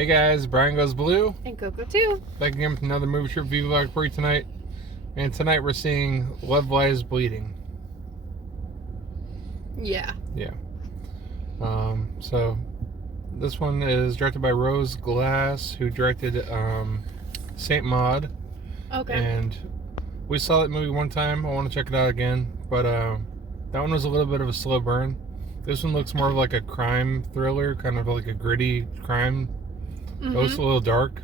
Hey guys, Brian Goes Blue. And Coco too. Back again with another movie trip review vlog for you tonight. And tonight we're seeing Love Lies Bleeding. Yeah. Yeah. So this one is directed by Rose Glass, who directed Saint Maud. Okay. And we saw that movie one time. I want to check it out again, but that one was a little bit of a slow burn. This one looks more of like a crime thriller, kind of like a gritty crime. Mm-hmm. It looks a little dark.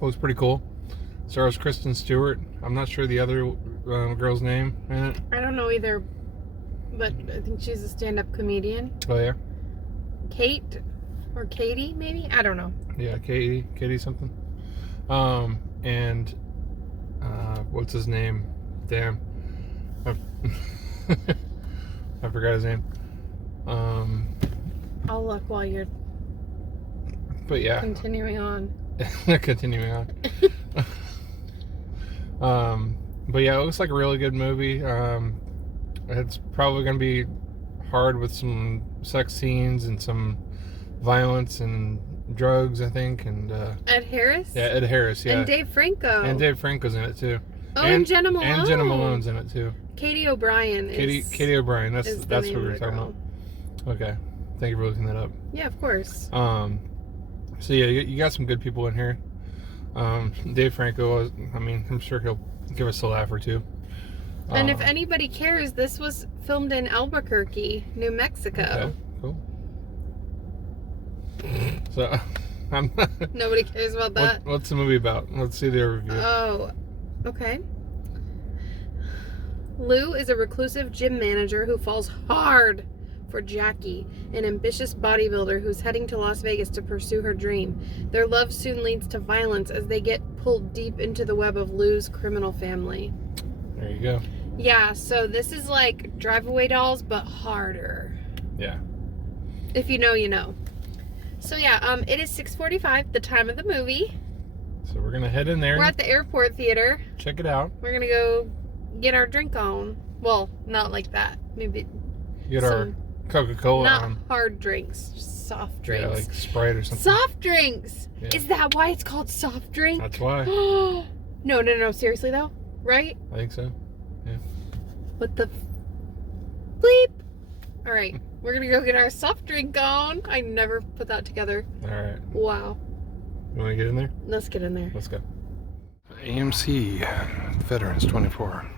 Looks pretty cool. Stars Kristen Stewart. I'm not sure the other girl's name in it. I don't know either, but I think she's a stand-up comedian. Oh yeah. Kate or Katie, maybe? I don't know. Yeah, Katie something. And what's his name? Damn, I forgot his name. I'll look while you're But yeah, continuing on. continuing on. But yeah, it looks like a really good movie. It's probably gonna be hard with some sex scenes and some violence and drugs, I think. And Ed Harris? yeah, Ed Harris. Yeah, And Dave Franco. And Dave Franco's in it too. Oh, and Jenna Malone. And Jenna Malone's in it too. Katie O'Brien. Katie O'Brien. That's is what the we name were of the talking girl. about. Okay, thank you for looking that up. Yeah, of course. So yeah, you got some good people in here. Dave Franco, I'm sure he'll give us a laugh or two. And if anybody cares, this was filmed in Albuquerque, New Mexico. Okay, cool. So, Nobody cares about that. what's the movie about? Let's see the overview. Oh, okay. Lou is a reclusive gym manager who falls hard for Jackie, an ambitious bodybuilder who's heading to Las Vegas to pursue her dream. Their love soon leads to violence as they get pulled deep into the web of Lou's criminal family. There you go. Yeah, so this is like Drive-Away Dolls, but harder. Yeah. If you know, you know. So yeah, it is 6:45, the time of the movie. So we're gonna head in there. We're at the airport theater. Check it out. We're gonna go get our drink on. Well, not like that. Maybe Get our Coca-Cola not on. hard drinks, just soft drinks. Yeah, like Sprite or something. Soft drinks. Yeah. Is that why it's called soft drink? That's why. No. Seriously though, right? I think so. Yeah. What the bleep? All right, we're gonna go get our soft drink on. I never put that together. All right. Wow. You want to get in there? Let's get in there. Let's go. AMC Veterans 24.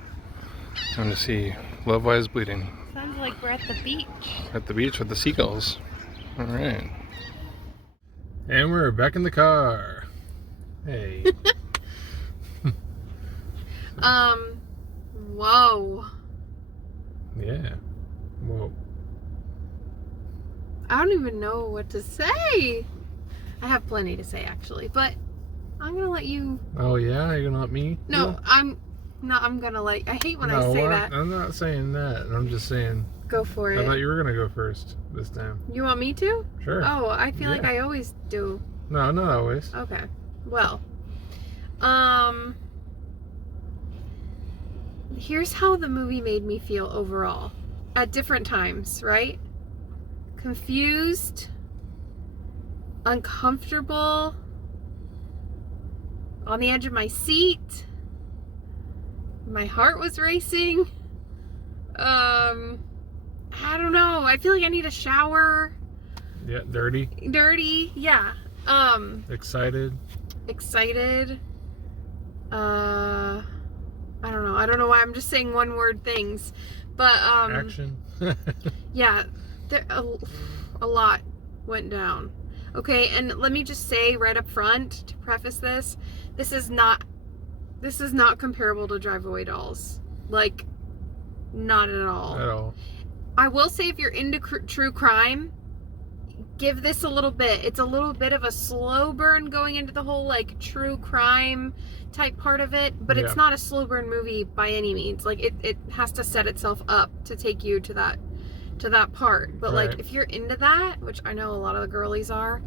Time to see Love Lies Bleeding. Sounds like we're at the beach. At the beach with the seagulls. All right. And we're back in the car. Hey. Whoa. Yeah. Whoa. I don't even know what to say. I have plenty to say actually, but I'm gonna let you. Oh yeah, you're gonna let me? No, do it? I'm gonna let. I hate when I No, say what? that. I'm not saying that. I'm just saying. Go for I thought it. you were gonna go first this time. You want me to? Sure. Oh, I feel like Yeah. I always do. No, not always. Okay. Well, here's how the movie made me feel overall at different times, right? Confused, uncomfortable, on the edge of my seat. My heart was racing. I don't know. I feel like I need a shower. Yeah, dirty. Dirty, yeah. Excited. Excited. I don't know. I don't know why I'm just saying one word things, but Action. yeah, a lot went down. Okay, and let me just say right up front to preface this, this is not comparable to Drive-Away Dolls. Like, not at all. At all. I will say if you're into true crime, give this a little bit. It's a little bit of a slow burn going into the whole like true crime type part of it, but it's not a slow burn movie by any means. Like it has to set itself up to take you to that part. But Right. like if you're into that, which I know a lot of the girlies are,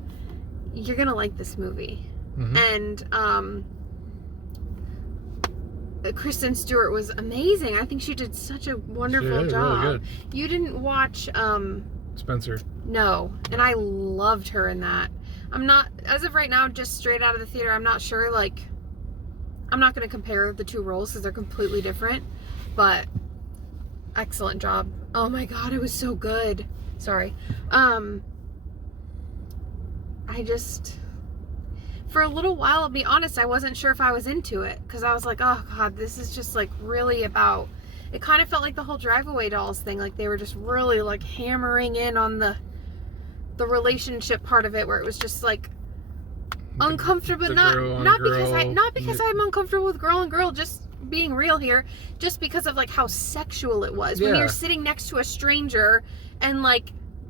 you're gonna like this movie. Mm-hmm. And Kristen Stewart was amazing. I think she did such a wonderful job. Really good. You didn't watch Spencer. No, and I loved her in that. I'm not, as of right now, just straight out of the theater, I'm not sure, like, I'm not going to compare the two roles because they're completely different, but excellent job. Oh my God, it was so good. Sorry. I just, for a little while, I'll be honest, I wasn't sure if I was into it because I was like, oh God, this is just like really about, it kind of felt like the whole Drive Away Dolls thing. Like they were just really like hammering in on the relationship part of it, where it was just like uncomfortable. Not because I'm uncomfortable with girl and girl, just being real here, just because of like how sexual it was. When you're sitting next to a stranger and like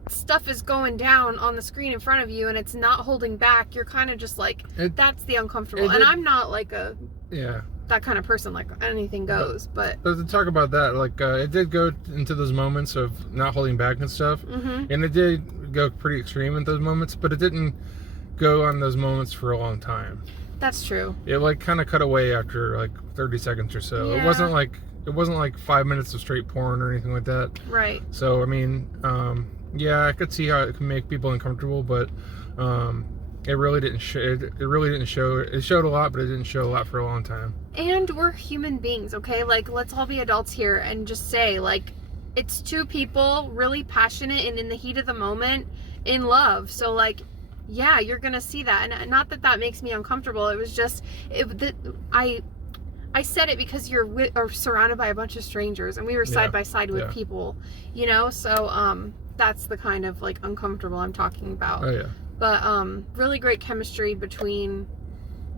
stuff is going down on the screen in front of you and it's not holding back, you're kind of just like, that's the uncomfortable. And I'm not like that kind of person, like anything goes. But to talk about that, like it did go into those moments of not holding back and stuff, and it did go pretty extreme in those moments, but it didn't go on those moments for a long time. That's true. It like kind of cut away after like 30 seconds or so. Yeah. It wasn't like 5 minutes of straight porn or anything like that. Right. So I mean, yeah, I could see how it can make people uncomfortable, but it really didn't show. It really didn't show. It showed a lot, but it didn't show a lot for a long time. And we're human beings, okay? Like, let's all be adults here and just say, like, it's two people really passionate and in the heat of the moment in love. So, like, yeah, you're gonna see that. And not that that makes me uncomfortable. It was just, I said it because you're surrounded by a bunch of strangers, and we were side by side with people, you know? So, that's the kind of, like, uncomfortable I'm talking about. Oh, yeah. But, really great chemistry between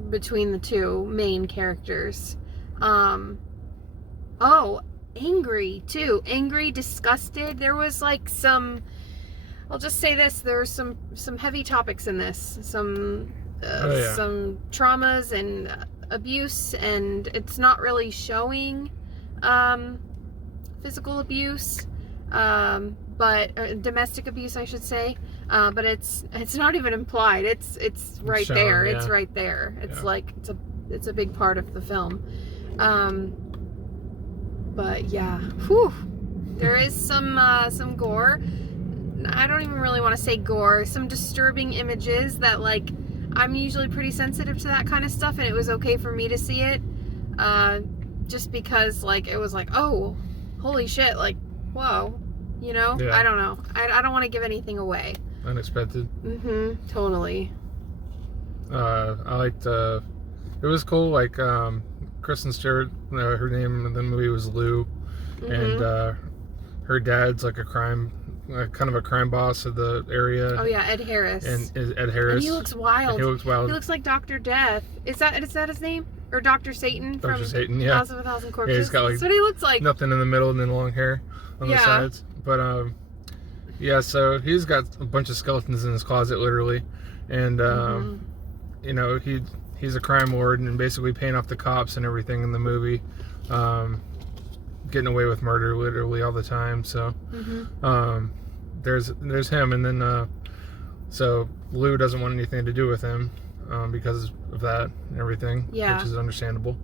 the two main characters. Angry too. Angry, disgusted. There was like some, I'll just say this, there were some heavy topics in this. Some traumas and abuse, and it's not really showing physical abuse, but domestic abuse, I should say. But it's not even implied. It's right shown, there. yeah. It's right there. It's like it's a big part of the film. But yeah, whew. There is some gore. I don't even really want to say gore. Some disturbing images that, like, I'm usually pretty sensitive to that kind of stuff, and it was okay for me to see it. Just because, like, it was like, oh, holy shit, like, whoa, you know? Yeah. I don't know. I don't want to give anything away. Unexpected. Totally. I liked, it was cool, like, Kristen Stewart, her name in the movie was Lou, and her dad's like kind of a crime boss of the area. Oh yeah, Ed Harris. And Ed Harris. And he looks wild. He looks like Dr. Death. Is that his name? Or Dr. Satan from House of a Thousand Corpses? Yeah, he's got like, that's what he looks like. Nothing in the middle and then long hair on the sides. But yeah, so he's got a bunch of skeletons in his closet, literally, and you know, he's a crime lord and basically paying off the cops and everything in the movie, getting away with murder literally all the time. So there's him, and then so Lou doesn't want anything to do with him because of that and everything, which is understandable.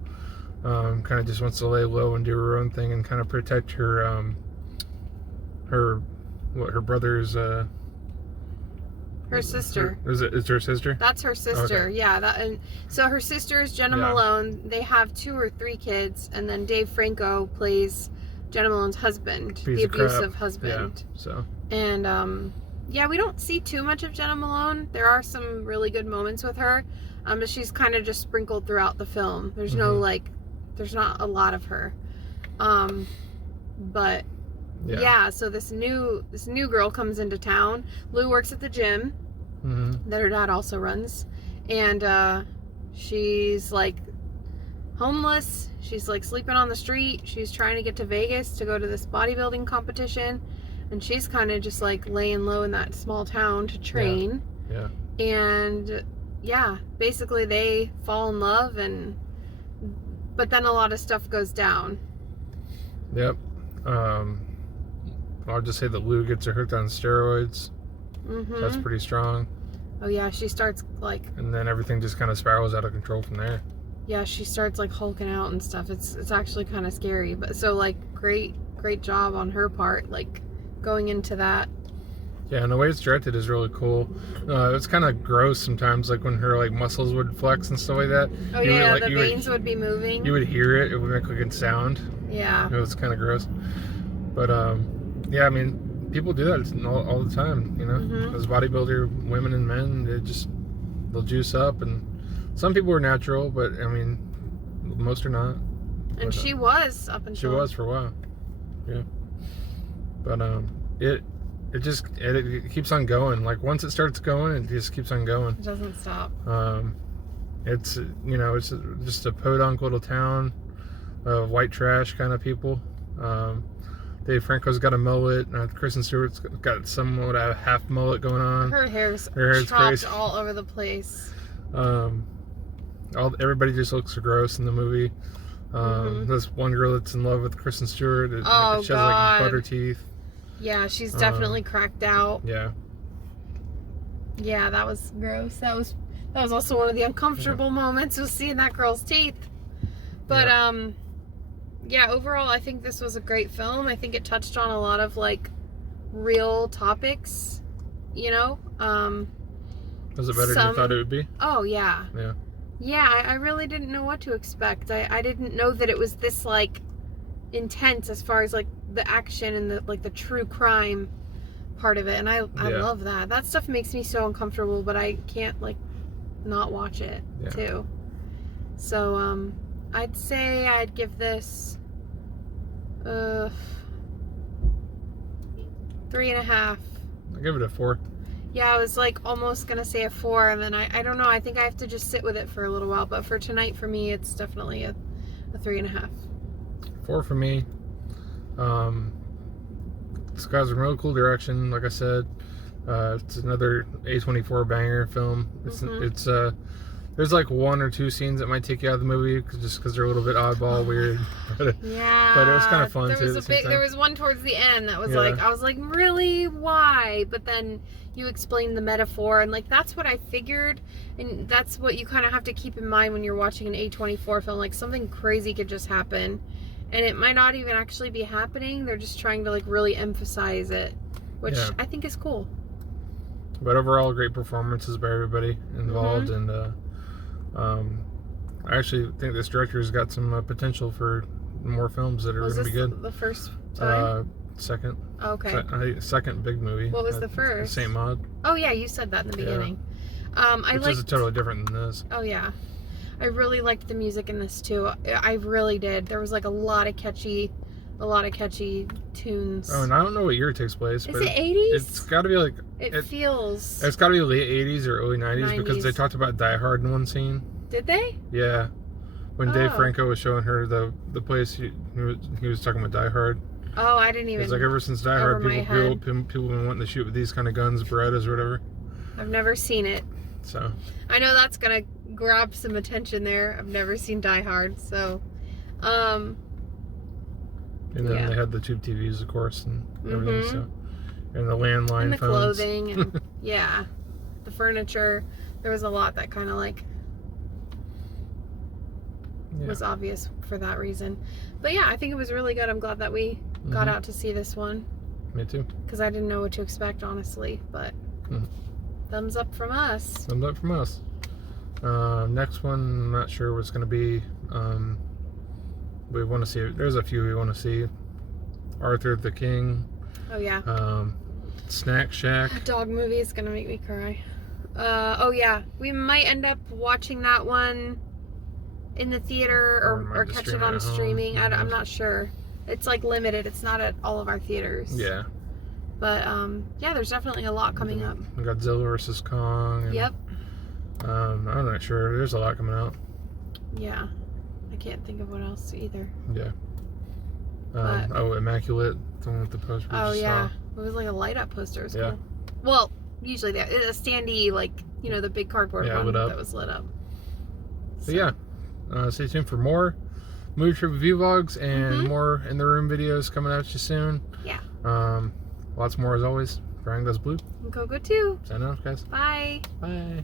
Kind of just wants to lay low and do her own thing and kind of protect her her brother's her sister. Is it her sister? That's her sister. Okay. Yeah, and so her sister is Jenna Malone. They have 2 or 3 kids, and then Dave Franco plays Jenna Malone's husband, the abusive husband. Yeah, so. And yeah, we don't see too much of Jenna Malone. There are some really good moments with her, but she's kind of just sprinkled throughout the film. There's no there's not a lot of her. But yeah, so this new girl comes into town. Lou works at the gym that her dad also runs, and she's like homeless. She's like sleeping on the street. She's trying to get to Vegas to go to this bodybuilding competition, and she's kind of just like laying low in that small town to train. Yeah. And yeah, basically they fall in love, but then a lot of stuff goes down. Yep. I'll just say that Lou gets her hooked on steroids. So that's pretty strong. Oh yeah, she starts like... And then everything just kind of spirals out of control from there. Yeah, she starts like hulking out and stuff. It's actually kind of scary. But so like great job on her part, like going into that Yeah, and the way it's directed is really cool. It's kind of gross sometimes, like when her like muscles would flex and stuff like that. Oh yeah, the veins would be moving. You would hear it; it would make like a sound. Yeah, it was kind of gross. But yeah, I mean, people do that all the time. You know, as bodybuilder women and men, they'll juice up, and some people are natural, but I mean, most are not. And but, she was up until. She was for a while. Yeah, but it keeps on going. Like once it starts going, it just keeps on going. It doesn't stop. It's it's just a podunk little town of white trash kind of people. Dave Franco's got a mullet. Kristen Stewart's got somewhat a half mullet going on. Her hair's chopped crazy. all over the place. Everybody just looks gross in the movie. This one girl that's in love with Kristen Stewart. She has like butter teeth. Yeah, she's definitely cracked out. Yeah. Yeah, that was gross. That was also one of the uncomfortable moments, was seeing that girl's teeth. But yeah, overall I think this was a great film. I think it touched on a lot of like real topics, you know. Was it better than you thought it would be? Oh yeah. Yeah. Yeah, I really didn't know what to expect. I didn't know that it was this like intense as far as like the action and the true crime part of it, and I love that. That stuff makes me so uncomfortable, but I can't like not watch it too. So I'd say I'd give this 3.5. I give it a 4. Yeah, I was like almost gonna say a 4, and then I don't know, I think I have to just sit with it for a little while, but for tonight, for me, it's definitely a 3.5. 4 for me. It's got some really cool direction, like I said. It's another A24 banger film. It's there's like 1 or 2 scenes that might take you out of the movie just because they're a little bit oddball, weird. Yeah, but it was kind of fun too. There was one towards the end that was like, I was like, really, why? But then you explained the metaphor, and like that's what I figured, and that's what you kind of have to keep in mind when you're watching an A24 film. Like something crazy could just happen, and it might not even actually be happening. They're just trying to like really emphasize it, which I think is cool. But overall, great performances by everybody involved, and I actually think this director's got some potential for more films that are going to be good. The first time? Second. Okay. Second big movie. What was the first? Saint Maud. Oh yeah, you said that in the beginning. Which is totally different than this. Oh yeah. I really liked the music in this too. I really did. There was like a lot of catchy tunes. Oh, and I don't know what year it takes place. Is it 80s? It's got to be like... feels... It's got to be late 80s or early 90s because they talked about Die Hard in one scene. Did they? Yeah. When Dave Franco was showing her the place, he was talking about Die Hard. Oh, I didn't even... It's like ever since Die Hard, people have been wanting to shoot with these kind of guns, Berettas or whatever. I've never seen it. So... I know that's going to grab some attention there. I've never seen Die Hard, so... And then they had the tube TVs, of course, and everything, so... And the landline and the phones. Clothing, and the furniture. There was a lot that kind of like... was obvious for that reason. But yeah, I think it was really good. I'm glad that we got out to see this one. Me too. Because I didn't know what to expect, honestly. But thumbs up from us. Thumbs up from us. Next one, I'm not sure what's going to be. We want to see it. There's a few we want to see. Arthur the King. Oh yeah. Snack Shack. That dog movie is going to make me cry. Oh yeah. We might end up watching that one in the theater or catch it on streaming. I'm not sure. It's like limited. It's not at all of our theaters. Yeah. But yeah, there's definitely a lot coming up. Godzilla vs. Kong. And, yep. I'm not sure. There's a lot coming out. Yeah. I can't think of what else either. Yeah. Immaculate. The one with the poster. Oh yeah. It was like a light up poster. It was cool. Well, usually a standee, like, the big cardboard one that was lit up. So yeah. Stay tuned for more movie trip review vlogs and more in the room videos coming at you soon. Yeah. Lots more as always. Brian Goes Blue. Go too. Sign off, guys. Bye. Bye.